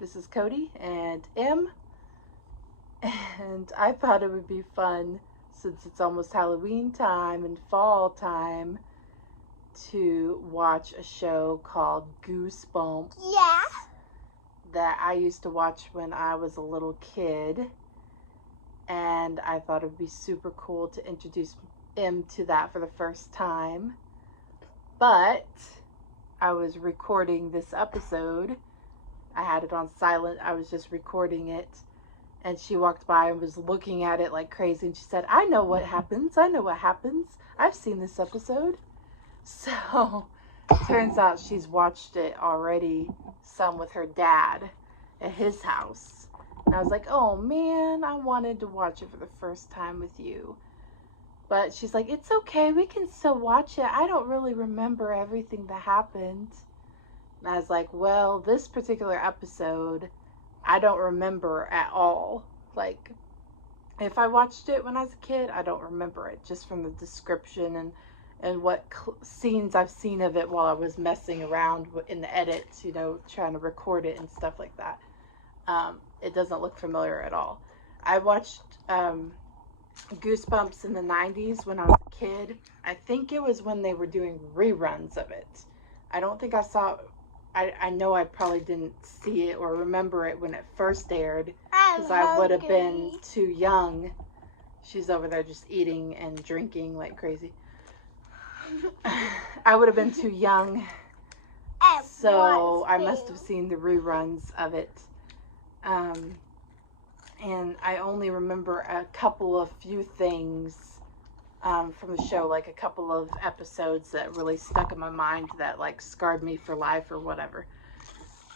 This is Cody and M, and I thought it would be fun, since it's almost Halloween time and fall time, to watch a show called Goosebumps. Yeah. That I used to watch when I was a little kid, and I thought it would be super cool to introduce M to that for the first time. But I was recording this episode. I had it on silent. I was just recording it. And she walked by and was looking at it like crazy. And she said, I know what happens. I know what happens. I've seen this episode. So, turns out she's watched it already, some with her dad at his house. And I was like, oh man, I wanted to watch it for the first time with you. But she's like, it's okay. We can still watch it. I don't really remember everything that happened. And I was like, well, this particular episode, I don't remember at all. Like, if I watched it when I was a kid, I don't remember it, just from the description and what scenes I've seen of it while I was messing around in the edits, trying to record it and stuff like that. It doesn't look familiar at all. I watched Goosebumps in the 90s when I was a kid. I think it was when they were doing reruns of it. I don't think I saw it. I know I probably didn't see it or remember it when it first aired, because I would have been too young. She's over there just eating and drinking like crazy. I would have been too young, so I must have seen the reruns of it. And I only remember a few things from the show, like a couple of episodes that really stuck in my mind that like scarred me for life or whatever.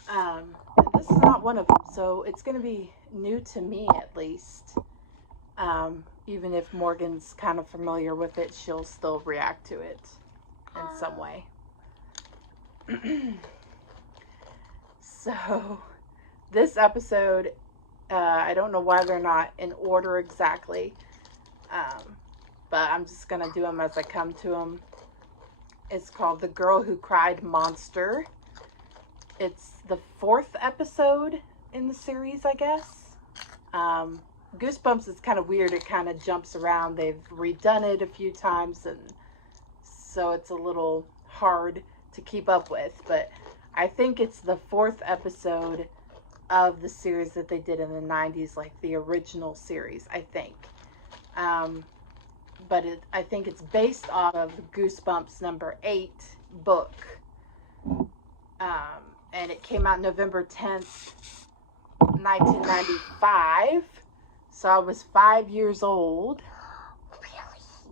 And this is not one of them, so it's going to be new to me at least. Even if Morgan's kind of familiar with it, she'll still react to it in some way. So this episode, I don't know why they're not in order exactly. But I'm just going to do them as I come to them. It's called The Girl Who Cried Monster. It's the 4th episode in the series, I guess. Goosebumps is kind of weird. It kind of jumps around. They've redone it a few times, and so it's a little hard to keep up with. But I think it's the 4th episode of the series that they did in the 90s, like the original series, I think. But I think it's based off of Goosebumps number 8 book. And it came out November 10th, 1995. So I was 5 years old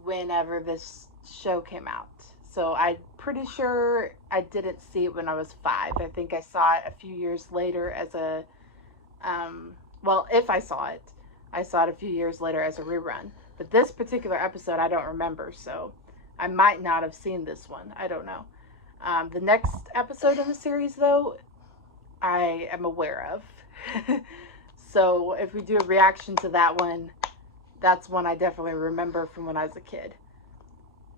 whenever this show came out. So I'm pretty sure I didn't see it when I was 5. I think I saw it a few years later as a, if I saw it a few years later as a rerun. But this particular episode, I don't remember, so I might not have seen this one. I don't know. The next episode in the series, though, I am aware of. So if we do a reaction to that one, that's one I definitely remember from when I was a kid.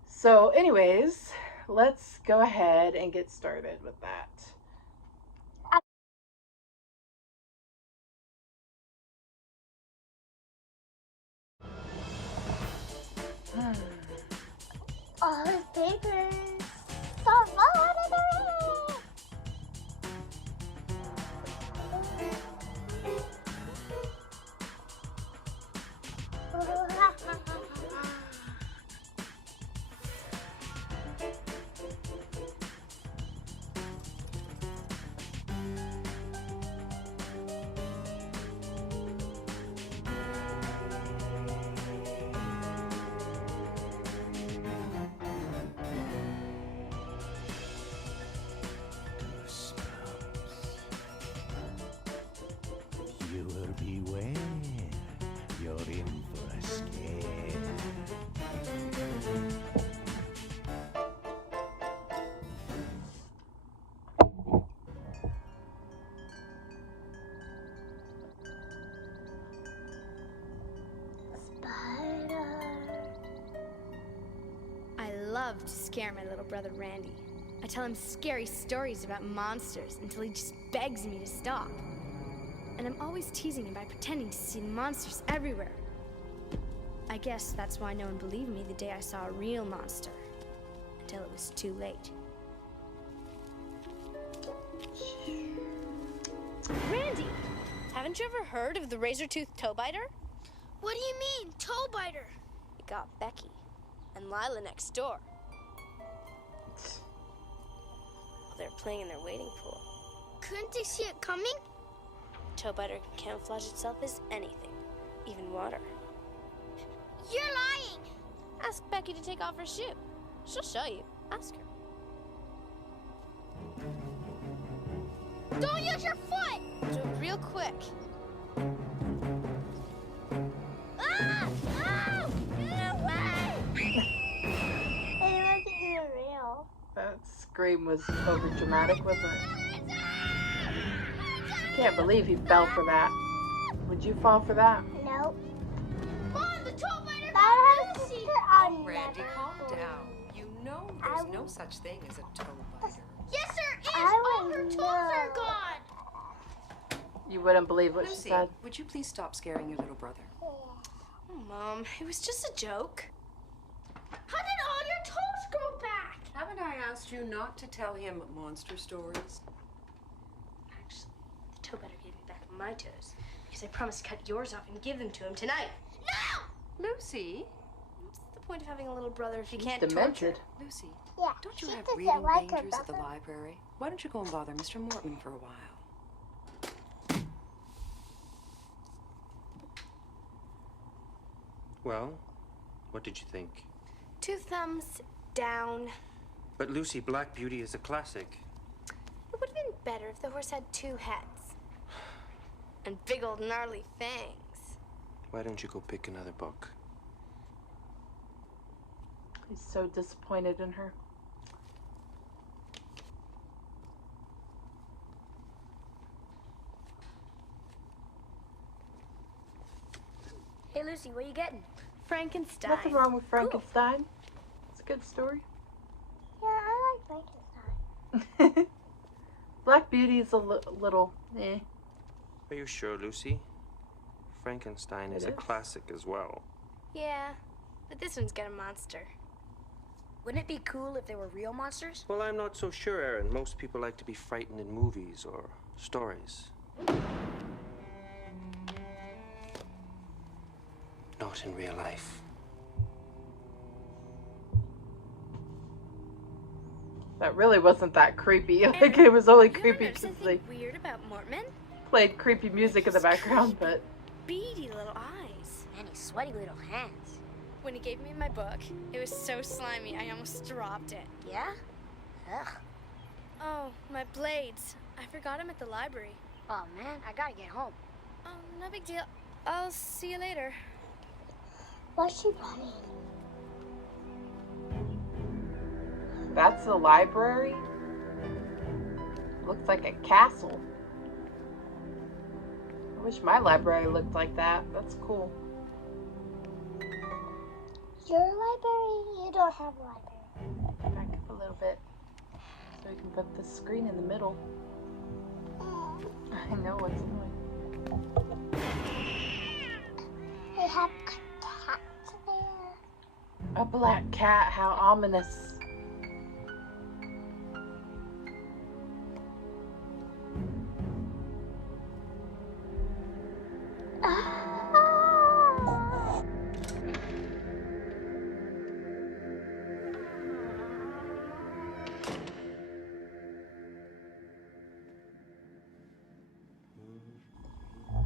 So anyways, let's go ahead and get started with that. All his papers. Beware, you're in for a scare. Spider. I love to scare my little brother Randy. I tell him scary stories about monsters until he just begs me to stop. and I'm always teasing him by pretending to see monsters everywhere. I guess that's why no one believed me the day I saw a real monster, until it was too late. Randy, haven't you ever heard of the razor-toothed toe biter? What do you mean, toe biter? It got Becky and Lila next door. While they're playing in their wading pool. Couldn't they see it coming? Toe biter can camouflage itself as anything, even water. You're lying. Ask Becky to take off her shoe. She'll show you. Ask her. Don't use your foot. Do it real quick. Ah! Ah! Get away! It wasn't even real. That scream was over dramatic, wasn't it? Can't believe he fell for that. Would you fall for that? No. Mom, the toe biter Oh, Randy, calm down. You know there's no such thing as a toe biter. Yes, there is. I All her would toes know. are gone. You wouldn't believe what she Lucy, said. would you please stop scaring your little brother? Oh, Mom, it was just a joke. How did all your toes grow back? Haven't I asked you not to tell him monster stories? Actually, the toe biter gave me back my toes because I promised to cut yours off and give them to him tonight. No! Lucy? What's the point of having a little brother if you She's can't demented. torture? Lucy, Yeah, don't you she have doesn't reading like her rangers at the brother. library? Why don't you go and bother Mr. Mortman for a while? Well, what did you think? 2 thumbs down. But Lucy, Black Beauty is a classic. It would have been better if the horse had 2 heads and big old gnarly fangs. Why don't you go pick another book? He's so disappointed in her. Hey, Lucy, what are you getting? Frankenstein. Nothing wrong with Frankenstein. It's a good story. Yeah, I like Frankenstein. Black Beauty is a little eh. Are you sure, Lucy? Frankenstein is It a is. classic as well. Yeah, but this one's got a monster. Wouldn't it be cool if there were real monsters? Well, I'm not so sure, Aaron. Most people like to be frightened in movies or stories. Not in real life. That really wasn't that creepy. Like it was only You ever creepy notice because anything they weird about Mortman? played creepy music in the background, but Beady little eyes. And his sweaty little hands. When he gave me my book, it was so slimy I almost dropped it. Yeah? Ugh. Oh, my blades. I forgot them at the library. Oh man, I gotta get home. Oh, no big deal. I'll see you later. What's she running? that's the library. Looks like a castle. I wish my library looked like that. That's cool. Your library? You don't have a library. Back up a little bit so we can put the screen in the middle. I know what's annoying. They have cats there. A black cat, how ominous. Ah!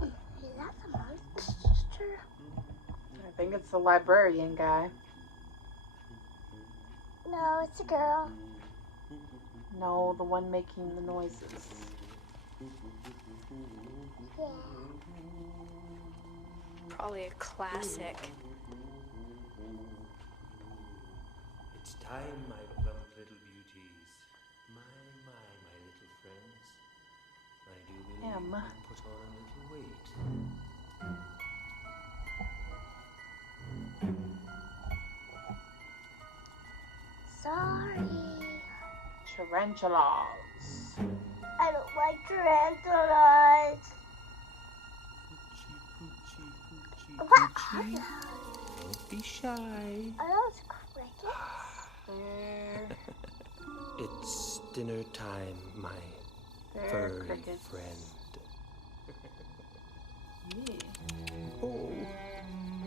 Is that the monster? I think it's the librarian guy. No, it's a girl. No, the one making the noises. Yeah. Probably a classic. It's time, my plump little beauties. My little friends. I do believe Em. you put on a little weight. Sorry. Tarantulas. I don't like tarantulas. Don't be shy. Are those crickets? There. It's dinner time, my There, furry crickets. friend. Yeah. Oh,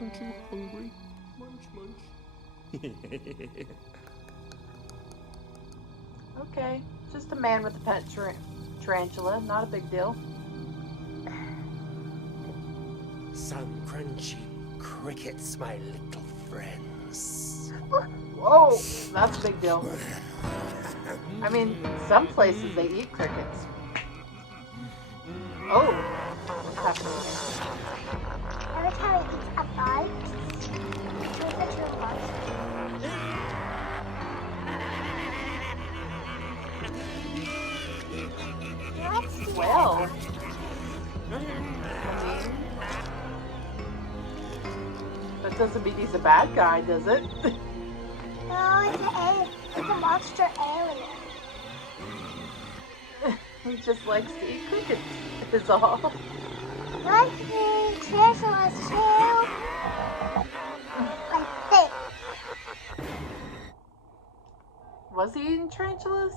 aren't you hungry? Munch, munch. Okay, just a man with a pet tarantula. Not a big deal. Some crunchy crickets, my little friends. Whoa, that's a big deal. I mean, some places they eat crickets. Oh, what's happening here? Every time it eats a bug, it turns into a monster. What's Well, that doesn't mean he's a bad guy, does it? No, it's an alien. It's a monster alien. He just likes to eat crickets, is all. Like the tarantulas too. I think. Was he eating tarantulas?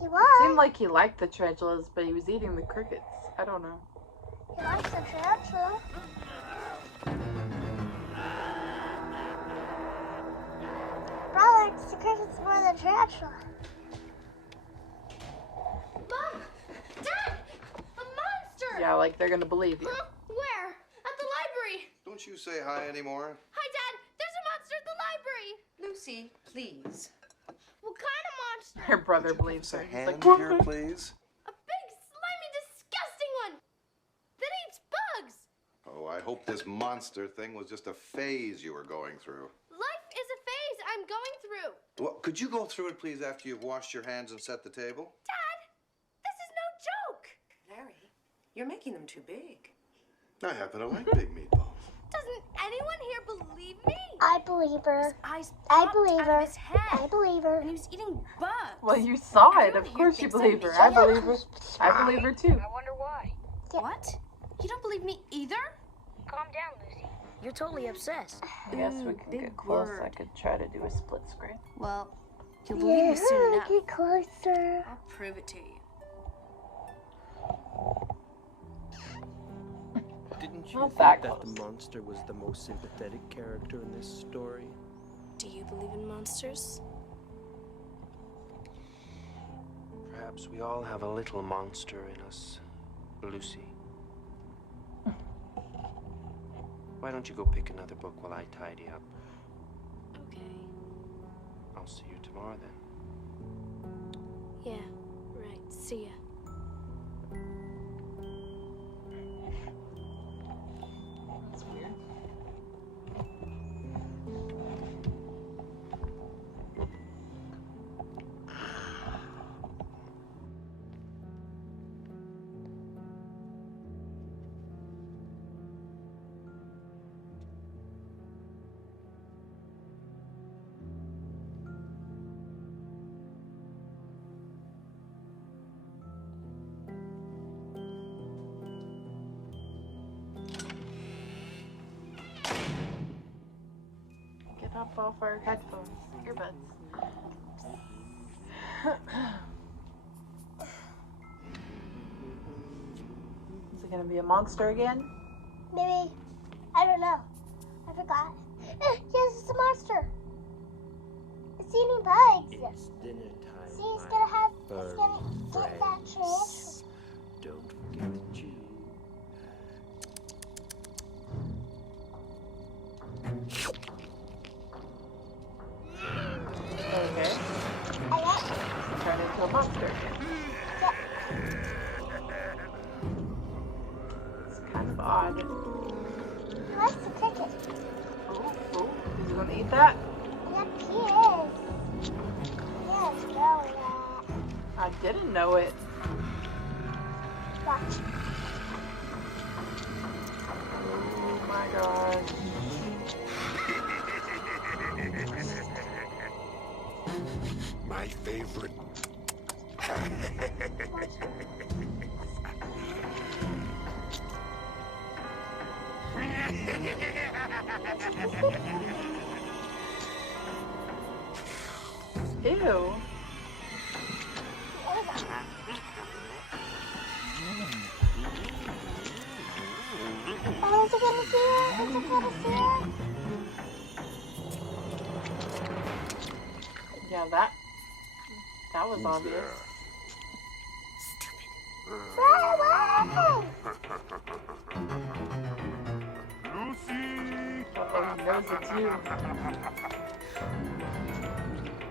He Seemed was. like he liked the tarantulas, but he was eating the crickets. I don't know. He likes the tarantula. Brother likes the crickets more than tarantula. Mom! Dad! A monster! Yeah, like they're gonna believe you. Huh? Where? At the library. Don't you say hi anymore? Hi, Dad. There's a monster at the library. Lucy, please. What kind of monster? Her brother Would you believes give her. us a He's hand like, here, "What?" please? A big, slimy, disgusting one that eats bugs. Oh, I hope this monster thing was just a phase you were going through. Life is a phase I'm going through. Well, could you go through it, please, after you've washed your hands and set the table? Dad, this is no joke. Larry, you're making them too big. I happen to like big meatballs. Doesn't anyone here believe me? I believe her. Eyes I popped believe out her. of his head. I believe her. And he was eating bugs. Well, you saw it. Everyone Of here course you thinks I'm believe her. a I believe her. I believe her too. I wonder why. What? You don't believe me either? Calm down, Lucy. You're totally obsessed. I guess we can big get close. word. I could try to do a split screen. Well, you'll believe me soon enough. Get closer. I'll prove it to you. Didn't you Not think that that close. the monster was the most sympathetic character in this story? Do you believe in monsters? Perhaps we all have a little monster in us, Lucy. Why don't you go pick another book while I tidy up? Okay. I'll see you tomorrow then. Yeah, right. See ya. That's weird. Get up off our headphones, earbuds. Is it gonna be a monster again? Maybe. I don't know. I forgot. Yes, it's a monster. It's eating bugs. It's dinner time. See, it's my gonna have. It's furry gonna get that friends. tarantula. Don't forget to chew. Okay. I got. Turn into a monster again. It's kind of odd. He likes the cricket. Oh, is he gonna eat that? Yep, he is. Yes, know that. I didn't know it. Watch. Oh my god. My favorite. Ew. Oh, is it gonna see it? Is it gonna see it? Yeah, that was obvious. Run away! Uh-oh, he knows it's you.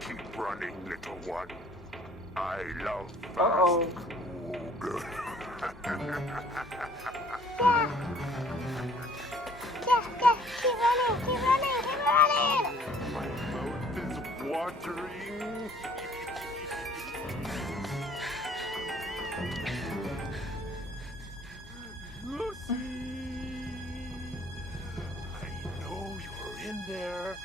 Keep running, little one. I love Uh-oh. food. Yeah, keep running, keep running, keep running! My mouth is watering. Lucy! I know you're in there.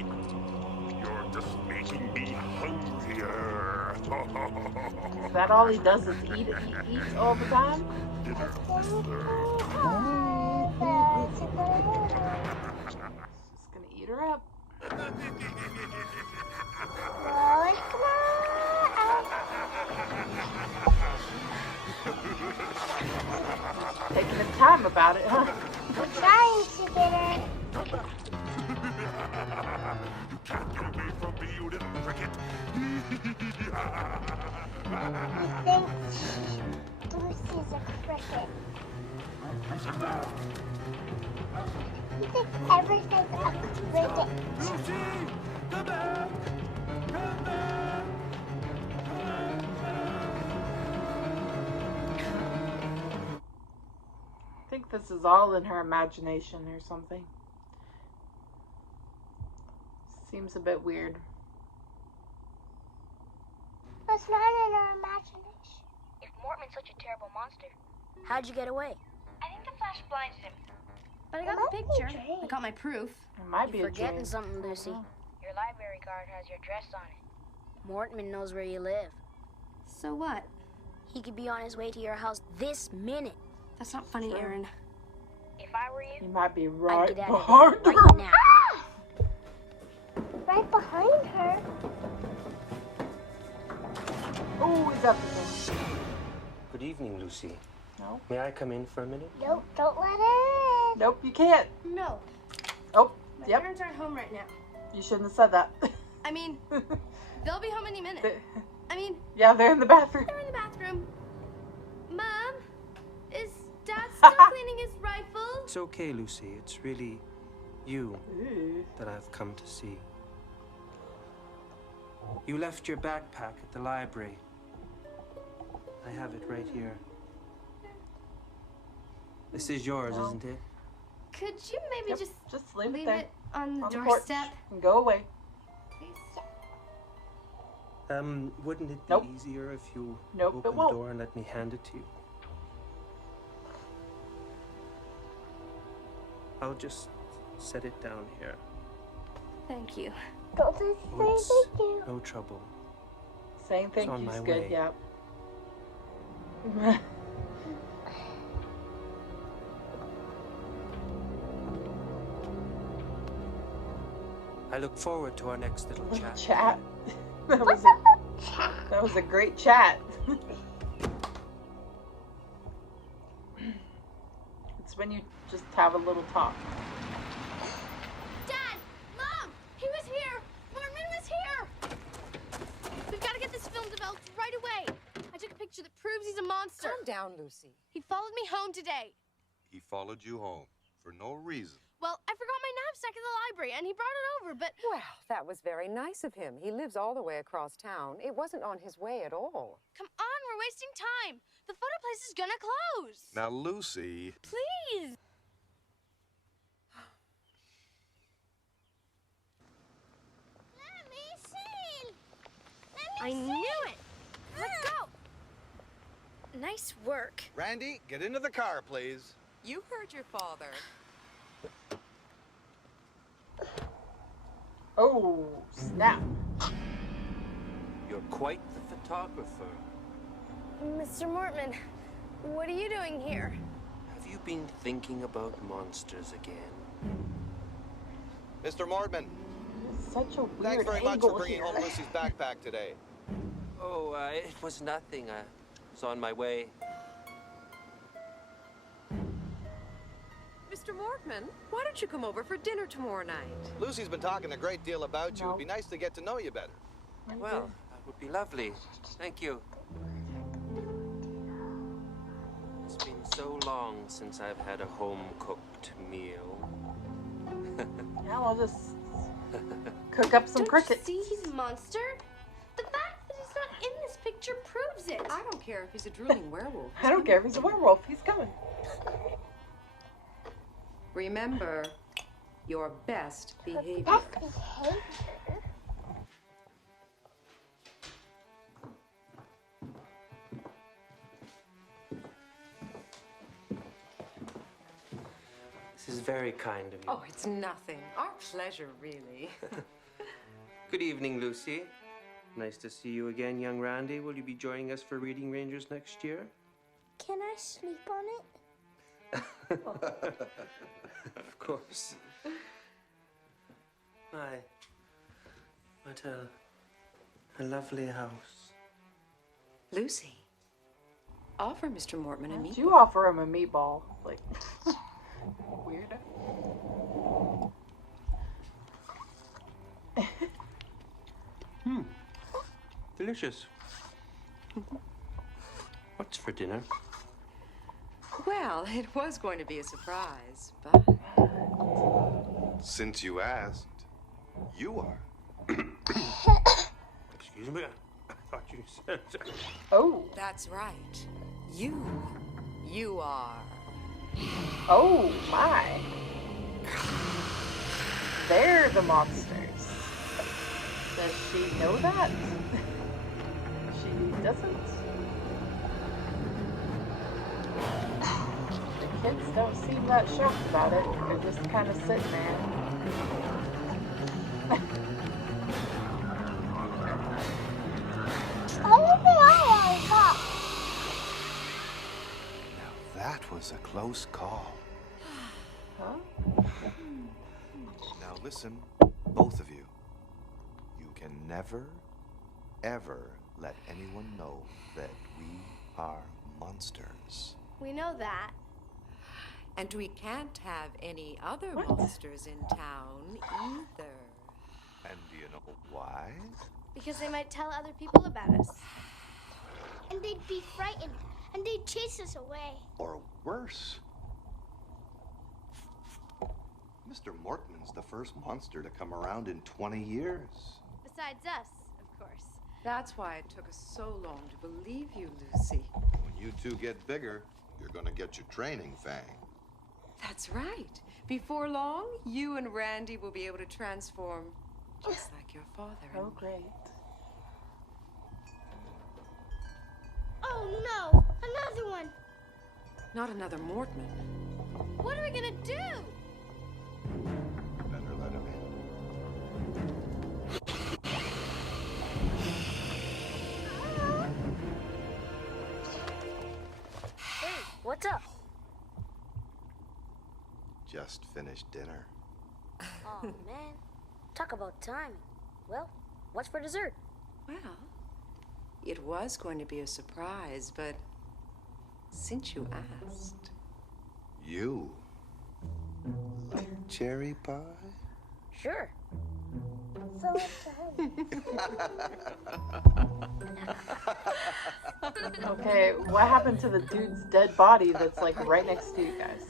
You're just making me hungrier. Is that all he does is eat? He eats all the time? Dinner It's is served. Just gonna eat her up. Oh, come on! Taking his time about it, huh? We're trying to get her. You can't get away from me, you little cricket. He thinks Lucy's a cricket. He thinks everything's a cricket. Lucy, come back! Come back! I think this is all in her imagination or something. Seems a bit weird. It's not in our imagination. If Mortman's such a terrible monster, how'd you get away? I think the flash blinded him. But I It got might the be a picture. dream. I got my proof. It might be You're a forgetting dream. something, Lucy. Your library card has your address on it. Mortman knows where you live. So what? He could be on his way to your house this minute. That's not funny, Sure. Aaron. If I were you, He might be I'd right get out behind of there her. right now. Right behind her. Oh, he's up again. Good evening, Lucy. No. May I come in for a minute? Nope, don't let her in. Nope, you can't. No. Oh, My yep. parents aren't home right now. You shouldn't have said that. I mean, they'll be home any minute. I mean, Yeah, they're in the bathroom. they're in the bathroom. Mom, is Dad still cleaning his rifle? It's okay, Lucy. It's really you Ooh. that I've come to see. You left your backpack at the library. I have it right here. This is yours, Oh. isn't it? Could you maybe Yep, just leave leave it there it on the on the porch doorstep, and go away. please? Wouldn't it be Nope. easier if you Nope, it opened the won't. door and let me hand it to you? I'll just set it down here. Thank you. Don't just Oh, say it's thank you. no trouble. Saying thank on you's my good, way. yep. I look forward to our next little chat. Chat. That What's was a, up with chat? that was a great chat. It's when you just have a little talk. Dad! Mom! He was here! Mortman was here! We've got to get this film developed right away. I took a picture that proves he's a monster. Calm down, Lucy. He followed me home today. He followed you home for no reason. Well, I forgot my knapsack in the library, and he brought it over, but... Well, that was very nice of him. He lives all the way across town. It wasn't on his way at all. Come on, we're wasting time. The photo place is gonna close. Now, Lucy, Please. Let me see. I knew it. Let's go. Nice work. Randy, get into the car, please. You heard your father. Oh, snap. You're quite the photographer. Mr. Mortman, what are you doing here? Have you been thinking about monsters again? Mr. Mordman, Such a weird thanks very much angle for bringing here. home Lucy's backpack today. Oh, it was nothing. I was on my way. Mr. Mortman, why don't you come over for dinner tomorrow night? Lucy's been talking a great deal about you. No. It'd be nice to get to know you better. Well, that would be lovely. Thank you. It's been so long since I've had a home-cooked meal. Yeah, I'll just cook up some crickets. See, he's a monster. The fact that he's not in this picture proves it. I don't care if he's a drooling werewolf. I don't care if he's a werewolf. He's coming. Remember, your best behavior. Best behavior. This is very kind of you. Oh, it's nothing. Our pleasure, really. Good evening, Lucy. Nice to see you again, young Randy. Will you be joining us for Reading Rangers next year? Can I sleep on it? Of course. What a lovely house. Lucy, offer Mr. Mortman a Did meatball. you offer him a meatball? Like, weird. Delicious. What's for dinner? Well, it was going to be a surprise, but Since you asked, you are. Excuse me. I thought you said. Oh. that's right. You are. Oh my. They're the monsters. Does she know that? She doesn't. The kids don't seem that shocked about it. They're just kind of sitting there. I don't think I want to talk. Now that was a close call. Huh? Now listen, both of you. You can never, ever let anyone know that we are monsters. We know that. And we can't have any other What? monsters in town either. And do you know why? Because they might tell other people about us. And they'd be frightened. And they'd chase us away. Or worse. Mr. Mortman's the first monster to come around in 20 years. Besides us, of course. That's why it took us so long to believe you, Lucy. When you two get bigger, you're gonna get your training fang. That's right. Before long, you and Randy will be able to transform just like your father. Oh, great. Oh no! Another one! Not another Mortman. What are we gonna do? Better let him in. Hey, what's up? Just finished dinner. Oh, man. Talk about timing. Well, what's for dessert? Well, it was going to be a surprise, but since you asked. You like cherry pie? Sure. So Okay, what happened to the dude's dead body that's like right next to you guys?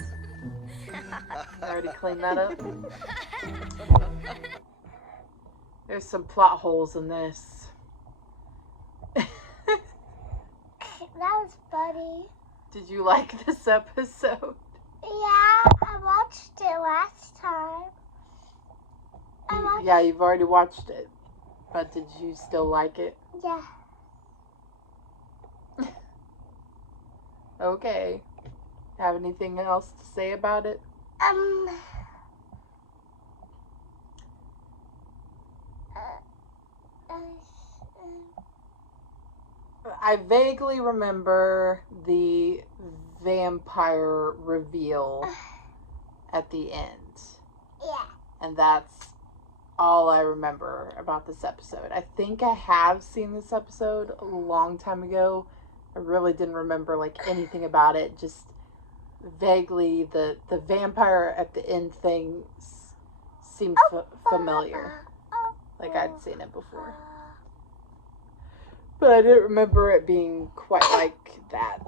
I already cleaned that up. There's some plot holes in this. that was funny. Did you like this episode? Yeah, I watched it last time. Yeah, you've already watched it. But did you still like it? Yeah. Okay. Have anything else to say about it? I vaguely remember the vampire reveal at the end. Yeah. And that's all I remember about this episode. I think I have seen this episode a long time ago. I really didn't remember like anything about it. Just vaguely the vampire at the end thing seemed familiar. Like I'd seen it before. But I didn't remember it being quite like that.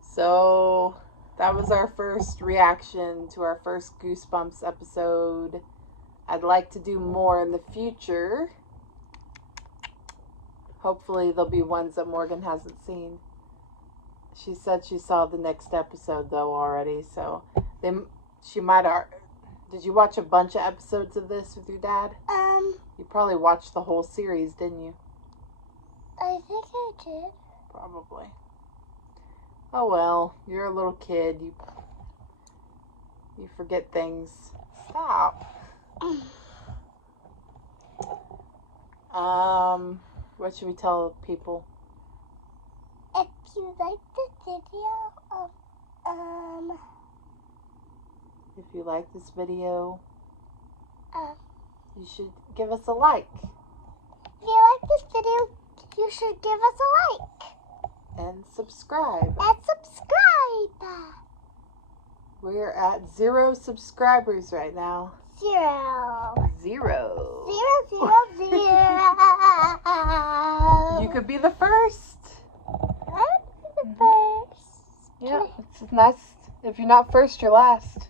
So that was our first reaction to our first Goosebumps episode. I'd like to do more in the future. Hopefully there'll be ones that Morgan hasn't seen. She said she saw the next episode though already, so she might have. Did you watch a bunch of episodes of this with your dad? You probably watched the whole series, didn't you? I think I did. Probably. Oh well, you're a little kid. You forget things. Stop. What should we tell people? If you like this video, If you like this video, you should give us a like. If you like this video, you should give us a like. And subscribe. And subscribe. We're at 0 subscribers right now. 0. 0. 0, 0, 0. You could be the first. I would be the first. Yeah, it's nice. If you're not first, you're last.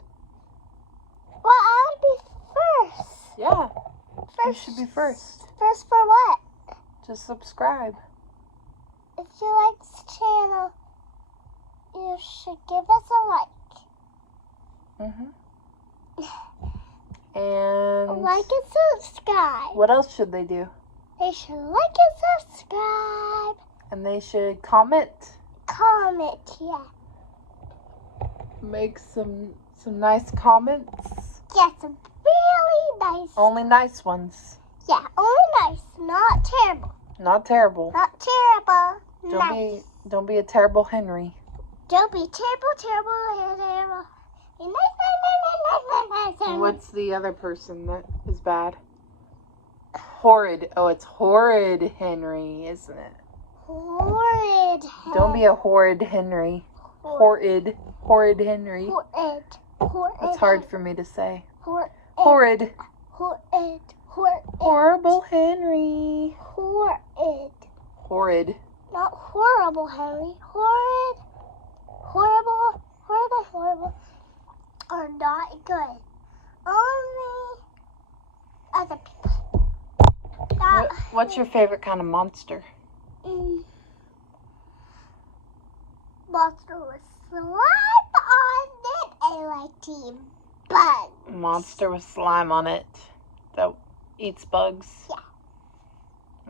Well, I would be first. Yeah. First. You should be first. First for what? Just subscribe. If you like this channel, you should give us a like. And like and subscribe. What else should they do? They should like and subscribe. And they should comment. Comment, yeah. Make some nice comments. Yeah, some really nice. Only nice ones. Yeah, only nice, not terrible. Not terrible. Not terrible. Nice. Don't be a terrible Henry. Don't be terrible. Be nice. What's the other person that is bad? Horrid. Oh, it's horrid Henry, isn't it? Horrid. Don't be a horrid Henry. Horrid Henry. Horrid. It's hard for me to say. Horrid. Horrible Henry. Horrid. Not horrible, Henry. Horrid. Horrible are not good. Only other people. What's your favorite kind of monster? Monster with slime on it. I like to eat bugs. Monster with slime on it that eats bugs? Yeah.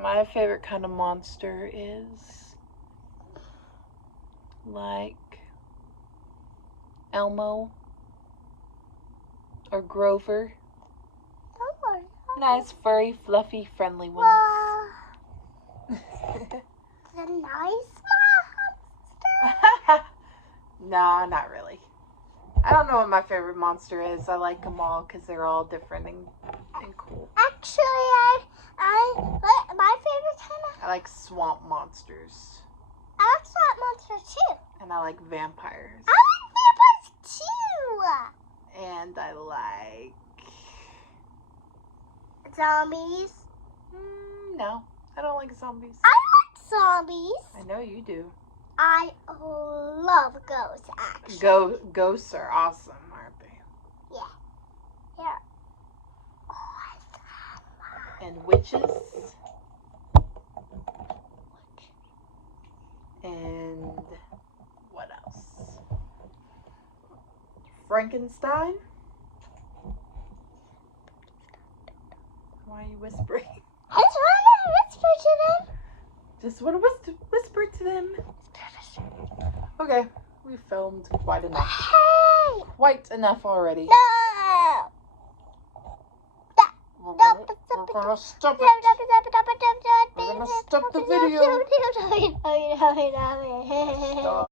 My favorite kind of monster is like Elmo or Grover. Nice, furry, fluffy, friendly ones. The nice monster? No, not really. I don't know what my favorite monster is. I like them all because they're all different and cool. Actually, my favorite kind of... I like swamp monsters. I like swamp monsters too. And I like vampires. I like vampires too. And I like... Zombies? No, I don't like zombies. I like zombies. I know you do. I love ghosts, actually. Ghosts are awesome, aren't they? Yeah. They're awesome. And witches. And what else? Frankenstein? Why are you whispering? I just want to whisper to them. Just want to whisper to them. Okay, we filmed quite enough. Hey! Quite enough already. No! We're gonna stop it. We're gonna stop the video. Stop.